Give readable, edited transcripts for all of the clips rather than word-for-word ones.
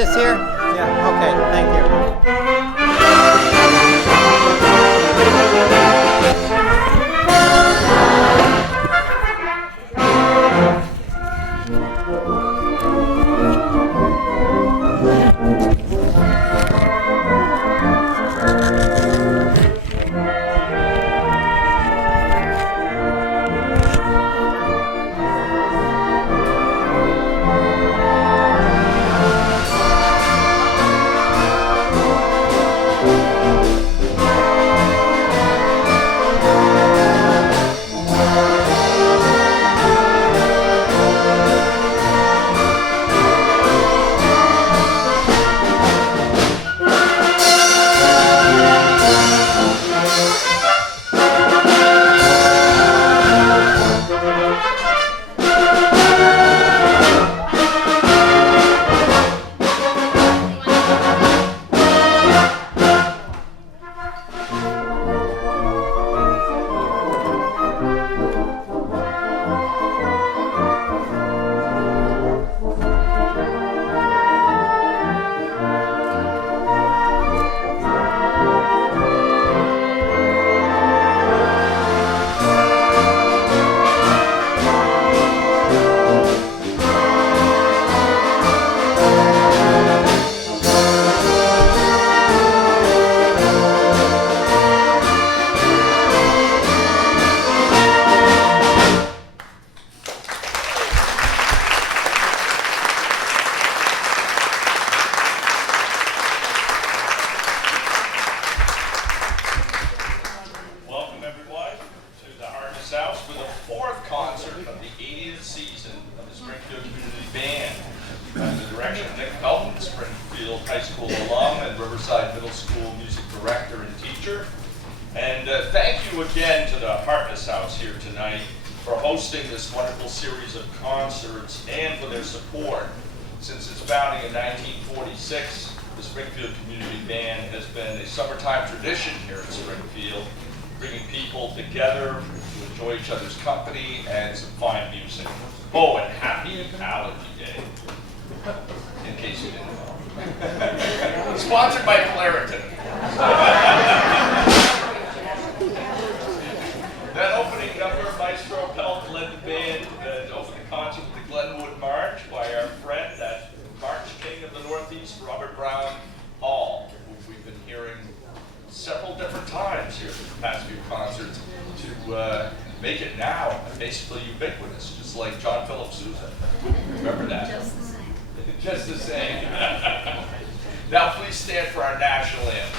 this here? Yeah, okay, thank you. Welcome everyone to the Harvest House for the fourth concert of the 80th season of the Springfield Community Band. Under the direction of Nick Pelton, Springfield High School alum and Riverside Middle School music director and teacher. And thank you again to the Harvest House here tonight for hosting this wonderful series of concerts and for their support. Since its founding in 1946, the Springfield Community Band has been a summertime tradition here in Springfield, bringing people together to enjoy each other's company and some fine music. Oh, and happy Allergy Day, in case you didn't know. Sponsored by Claritin. That opening number, Maestro Pelt led the band to open the concert with the Glenwood March by our friend, that March King of the Northeast, Robert Brown Hall, who we've been hearing several different times here in the past few concerts to make it now basically ubiquitous, just like John Philip Sousa. Remember that? Just the same. Just the same. Now please stand for our national anthem.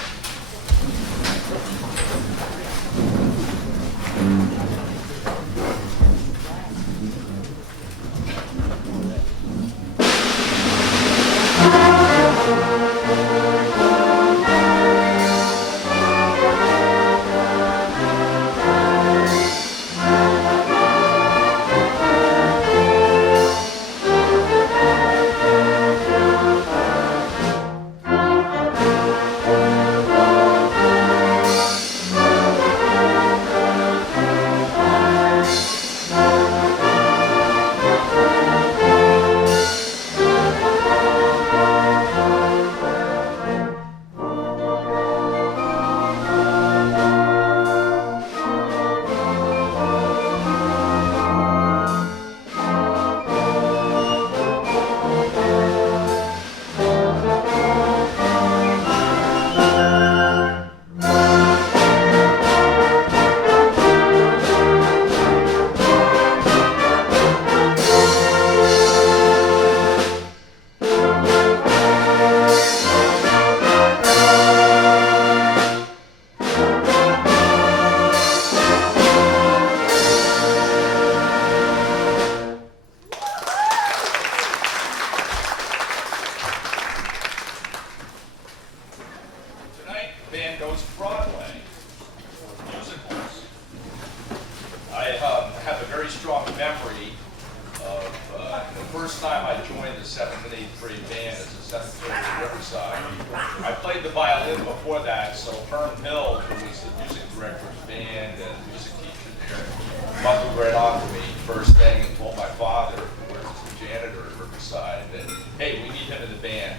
I played the violin before that, so Herm Hill, who was the music director of the band and music teacher there, buckled right on to me first thing and told my father, who works as a janitor at Riverside, that, hey, we need him in the band.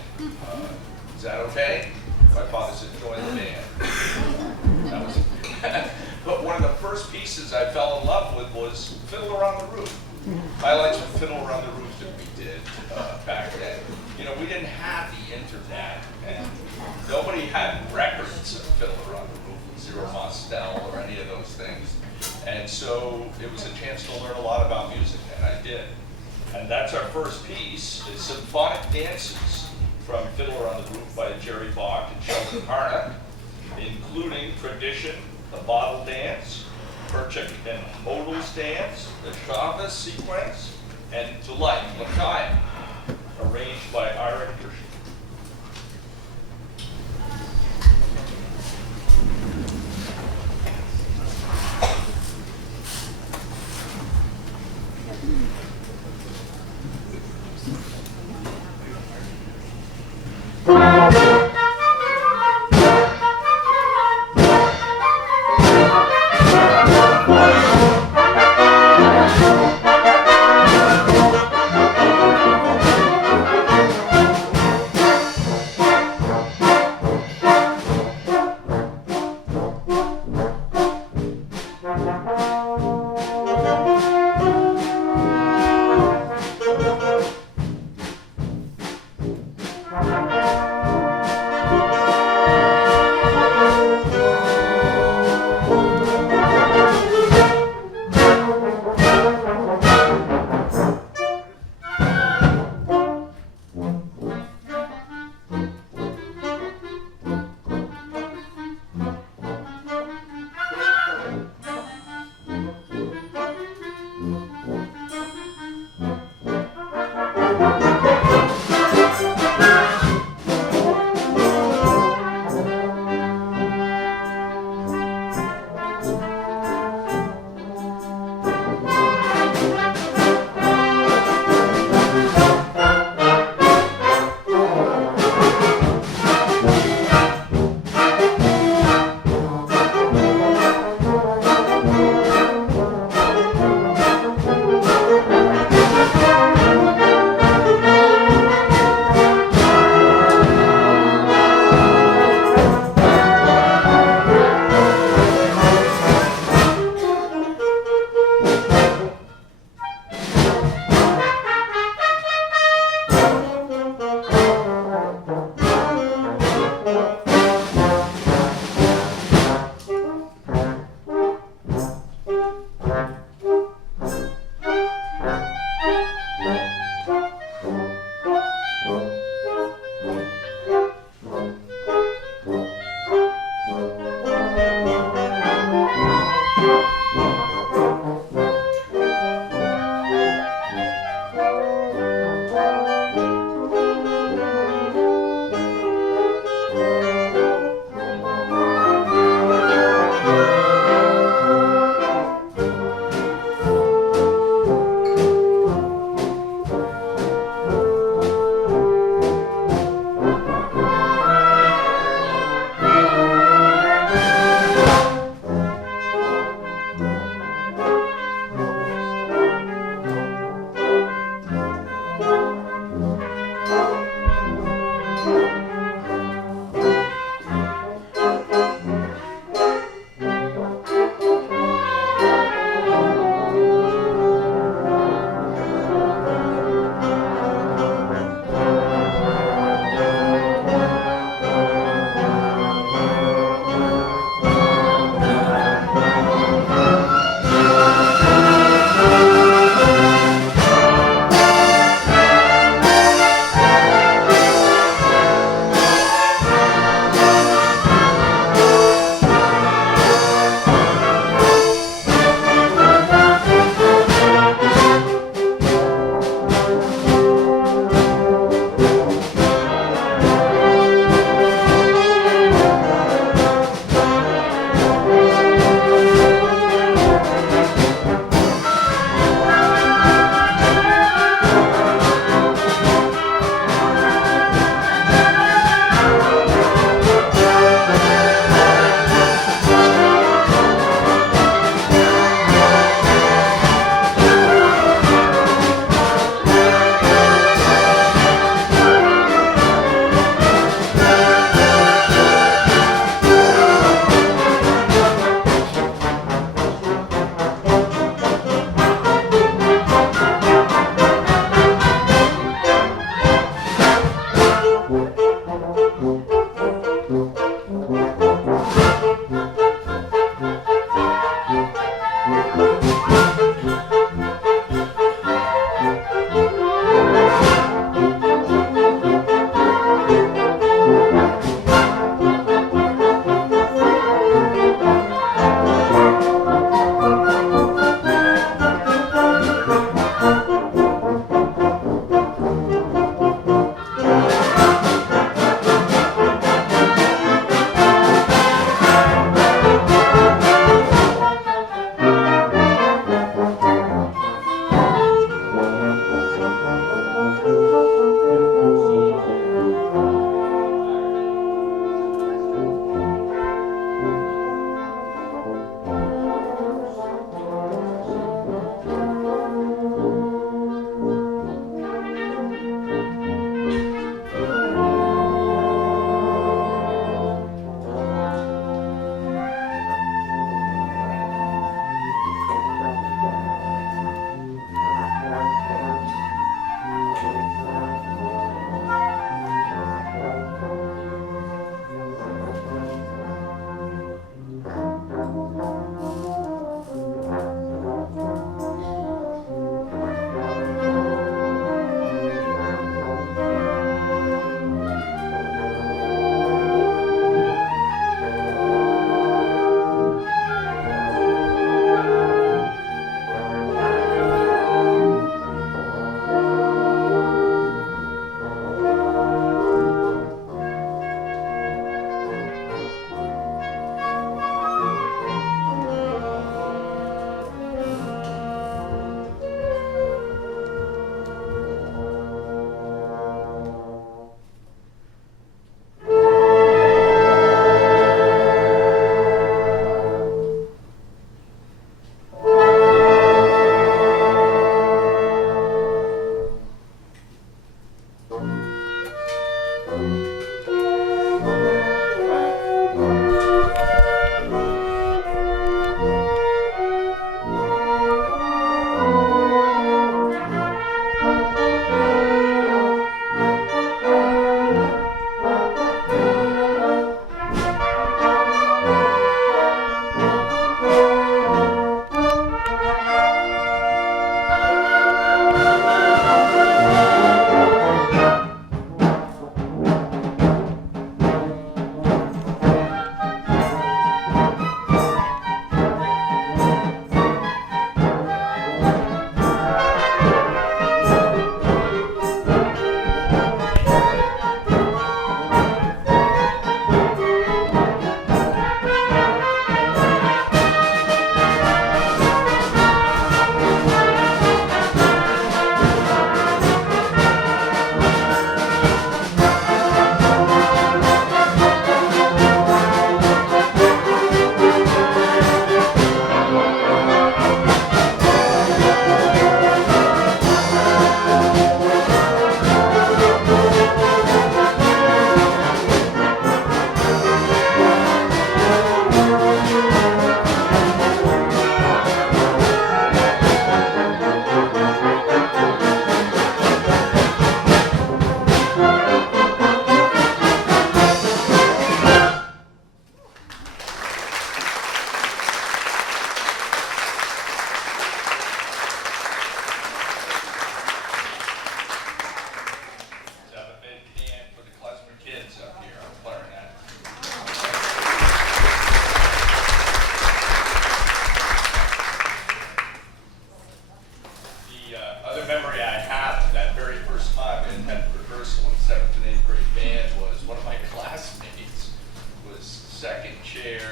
dances I fell in love with was Fiddler on the Roof. Highlights of Fiddler on the Roof that we did back then. You know, we didn't have the internet, and nobody had records of Fiddler on the Roof, Zero Mostel, or any of those things. And so it was a chance to learn a lot about music, and I did. And that's our first piece, is Symphonic Dances from Fiddler on the Roof by Jerry Bach and Sheldon Harnick, including Tradition, the Bottle Dance, Perchik and Hodel's Dance, the Chavez Sequence, and Delight, Lakaya, arranged by Ira Gershwin.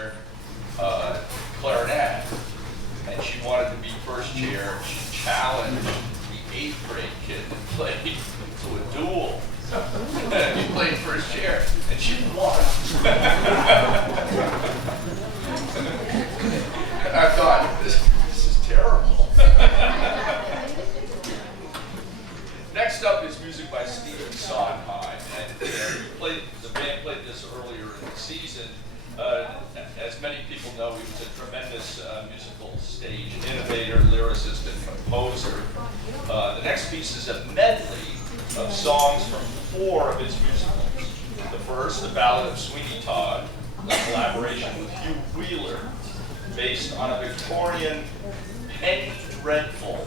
tenor clarinet, and she wanted to be first chair. She challenged the 8th grade kid to play to a duel. He played first chair, and she won. And I thought, this is terrible. Next up is music by Stephen Sondheim, and the band played this earlier in the season. As many people know, he was a tremendous musical stage innovator, lyricist, and composer. The next piece is a medley of songs from 4 of his musicals. The first, The Ballad of Sweeney Todd, a collaboration with Hugh Wheeler, based on a Victorian penny dreadful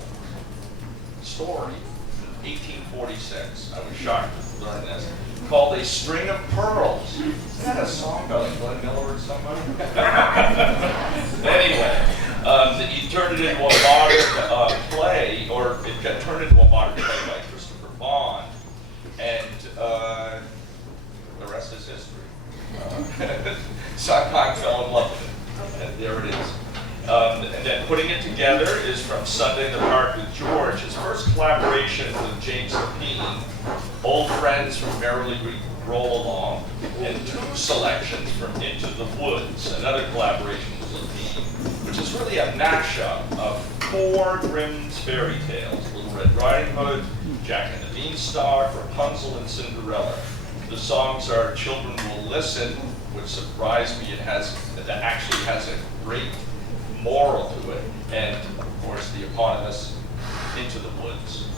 story from 1846. I was shocked to learn this. Called A String of Pearls. Isn't that a song by like Glenn Miller or somebody? Anyway, he turned it into a modern play, or it got turned into a modern play by Christopher Bond, and the rest is history. Sondheim fell in love with it, and there it is. And then putting it together is from Sunday in the Park with George, his first collaboration with James Lapine, old friends from Merrily We Roll Along, and 2 selections from Into the Woods, another collaboration with Lapine, which is really a mashup of 4 Grimm's fairy tales: Little Red Riding Hood, Jack and the Beanstalk, Rapunzel, and Cinderella. The songs are Children Will Listen, which surprised me. It actually has a great moral to it, and of course the eponymous Into the Woods,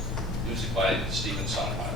music by Stephen Sondheim.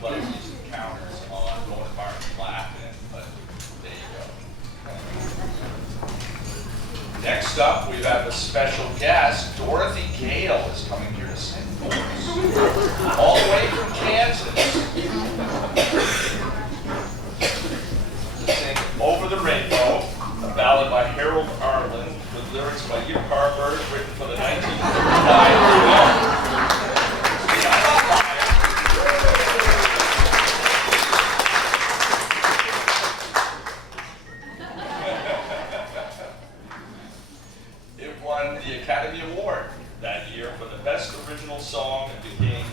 but I see some counters on going to Martin Laughlin, but there you go. Next up, we have a special guest. Dorothy Gale is coming here to sing for us. All the way from Kansas. To sing Over the Rainbow, a ballad by Harold Arlen, with lyrics by Hugh Carver, written for the 1955 film. See, I'm not lying. It won the Academy Award that year for the Best Original Song and became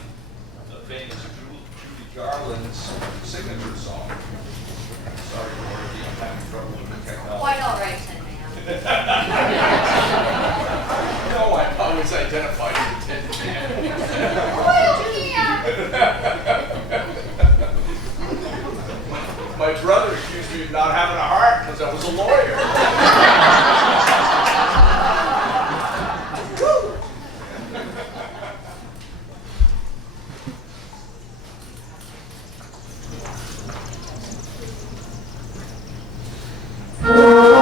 the famous Judy Garland's signature song. Sorry, Dorothy, I'm having trouble with the technology. Quite all right, Tin Man. No, I've always identified you as Tin Man. My brother accused me of not having a heart because I was a lawyer. Somewhere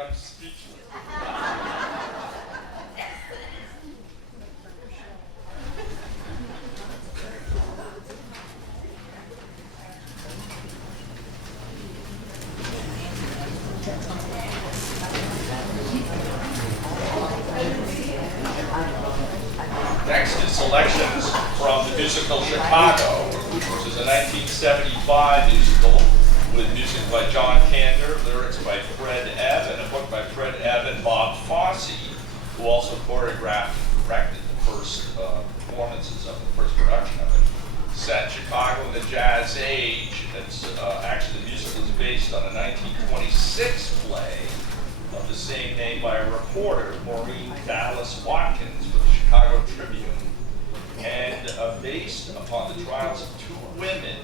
I'm speechless. Next is selections from the musical Chicago, which is a 1975 musical with music by John Kander, lyrics by Fred Ebb, and a book by Fred Ebb and Bob Fosse, who also choreographed and directed the first performances of the first production of it. Set in Chicago in the Jazz Age. It's actually, the musical is based on a 1926 play of the same name by a reporter, Maureen Dallas Watkins, for the Chicago Tribune, and based upon the trials of two women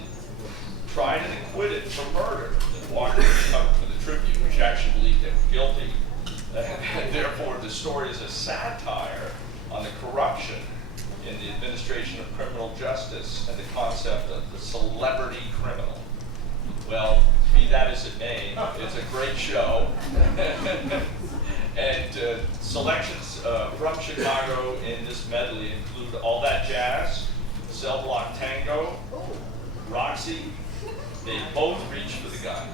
tried and acquitted for murder that Watkins covered for the Tribune, which actually believed they were guilty. And therefore, the story is a satire on the corruption in the administration of criminal justice and the concept of the celebrity criminal. Well, be that as it may, it's a great show. And selections from Chicago in this medley include All That Jazz, Cell Block Tango, Roxy, They Both Reach for the Gun.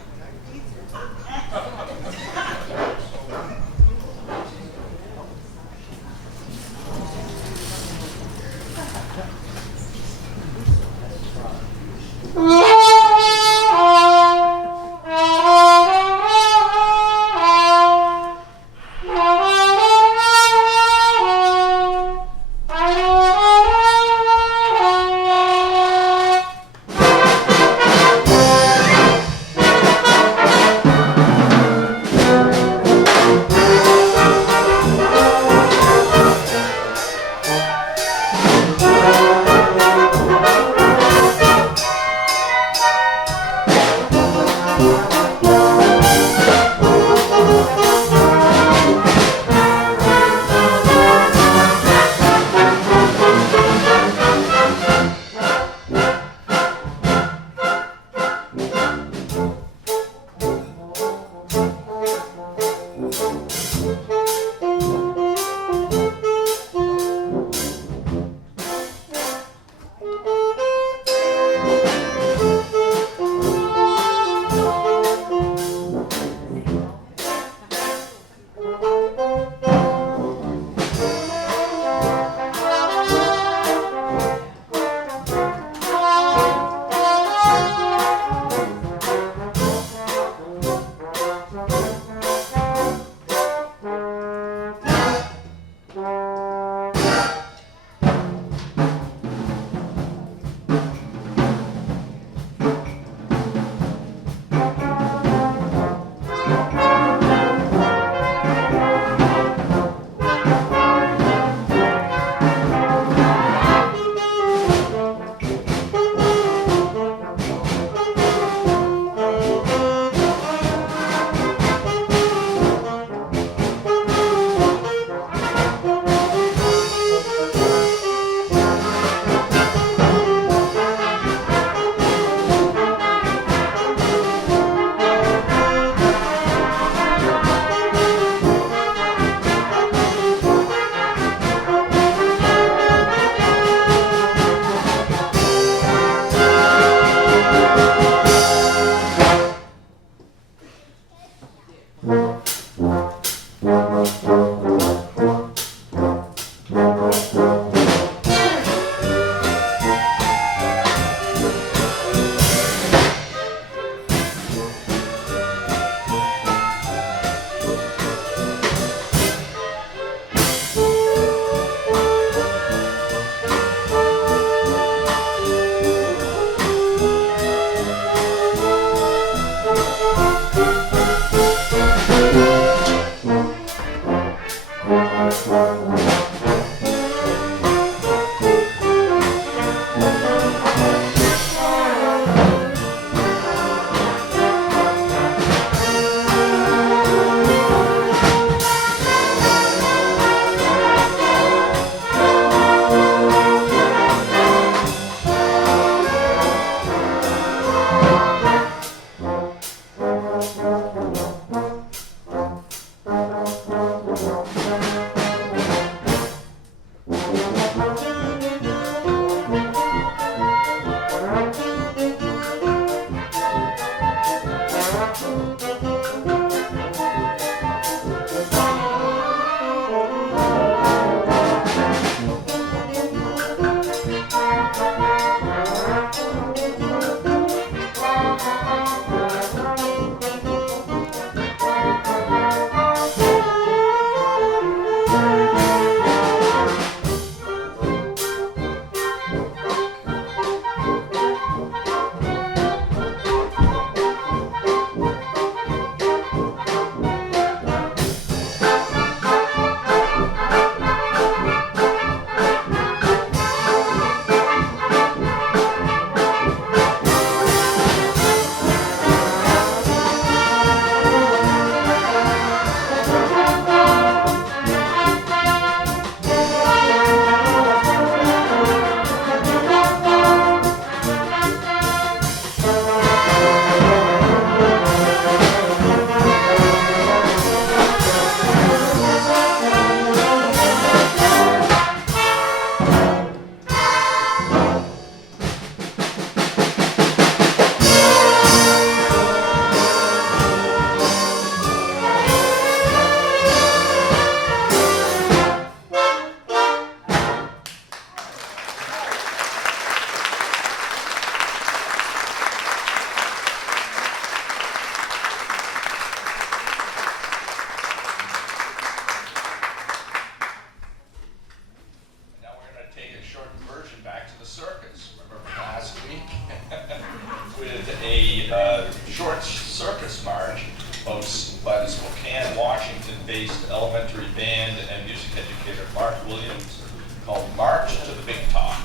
Springfield-based elementary band and music educator Mark Williams, called March to the Big Top.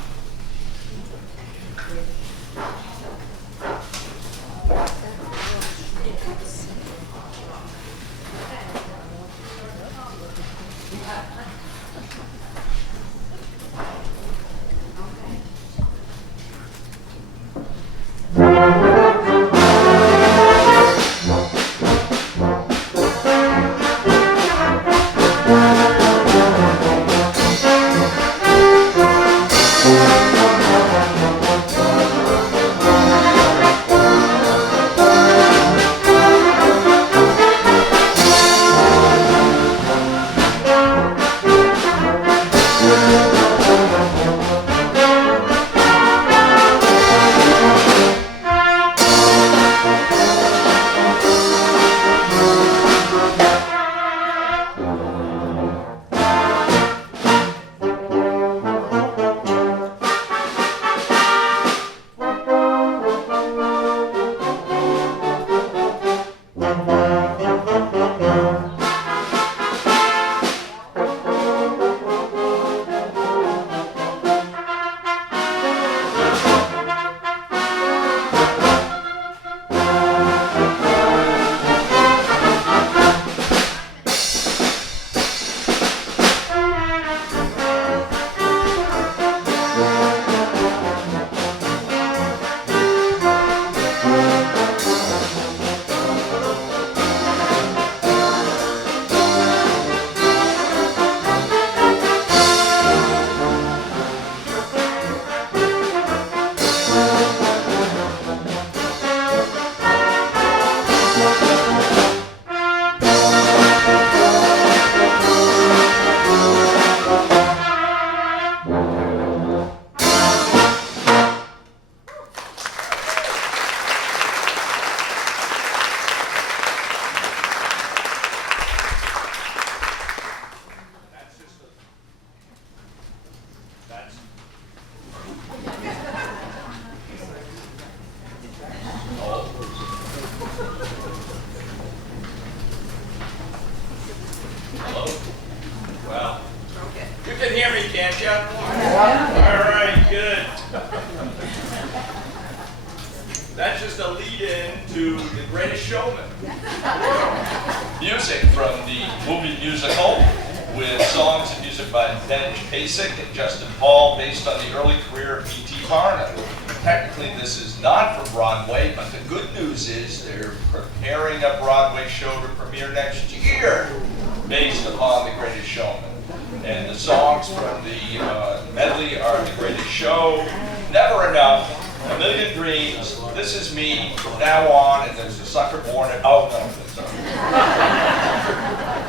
Can't you? All right, good. That's just a lead-in to The Greatest Showman. Music from the movie musical with songs and music by Dennis Pasek and Justin Paul based on the early career of P.T. Barnum. Technically, this is not from Broadway, but the good news is they're preparing a Broadway show to premiere next year based upon The Greatest Showman. And the songs from the medley are The Greatest Show, Never Enough, A Million Dreams, This Is Me, From Now On, and there's a sucker born at, oh no, that's all right.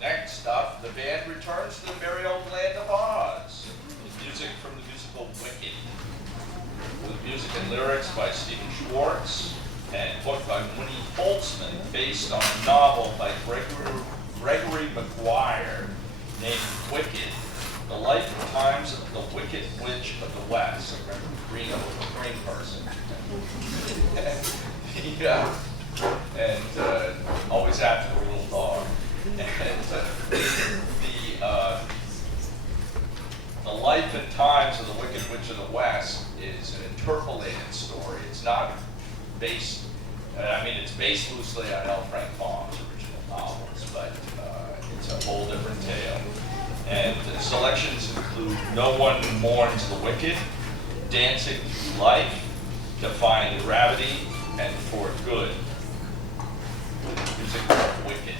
Next up, the band returns to the merry old land of Oz with music from the musical Wicked, with music and lyrics by Stephen Schwartz and book by Winnie Holtzman, based on a novel by Gregory Maguire named Wicked, The Life and Times of the Wicked Witch of the West. Green person. Always after the little dog. The Life and Times of the Wicked Witch of the West is an interpolated story. It's not based, it's based loosely on L. Frank Baum's original novels, but it's a whole different tale. And the selections include No One Mourns the Wicked, Dancing Through Life, Defying Gravity, and For Good. Music of Wicked.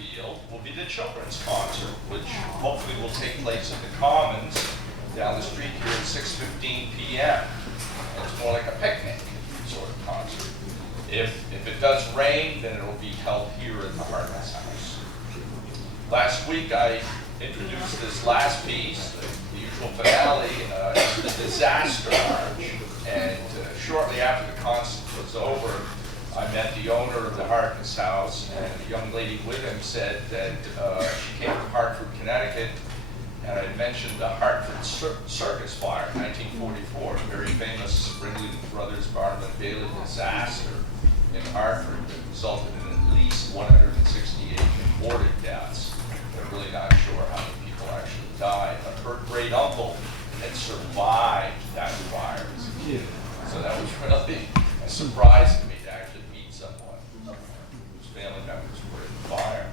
Springfield will be the children's concert, which hopefully will take place at the Commons down the street here at 6:15 p.m. And it's more like a picnic sort of concert. If it does rain, then it will be held here at the Harkness House. Last week I introduced this last piece, the usual finale, the Disaster March. And shortly after the concert was over, I met the owner of the Harkness House, and a young lady with him said that she came from Hartford, Connecticut, and I mentioned the Hartford Circus Fire in 1944, a very famous Ringling Brothers Barnum and Bailey disaster in Hartford that resulted in at least 168 reported deaths. They're really not sure how many people actually died, but her great uncle had survived that fire as a kid. So that was really a surprise to me to actually meet someone whose family members were in the fire.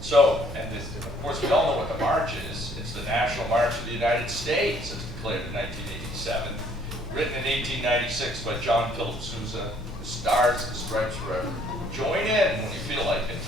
So, and this, of course, we all know what the march is. It's the National March of the United States, as declared in 1987, written in 1896 by John Philip Sousa, the Stars and Stripes Forever. Join in when you feel like it.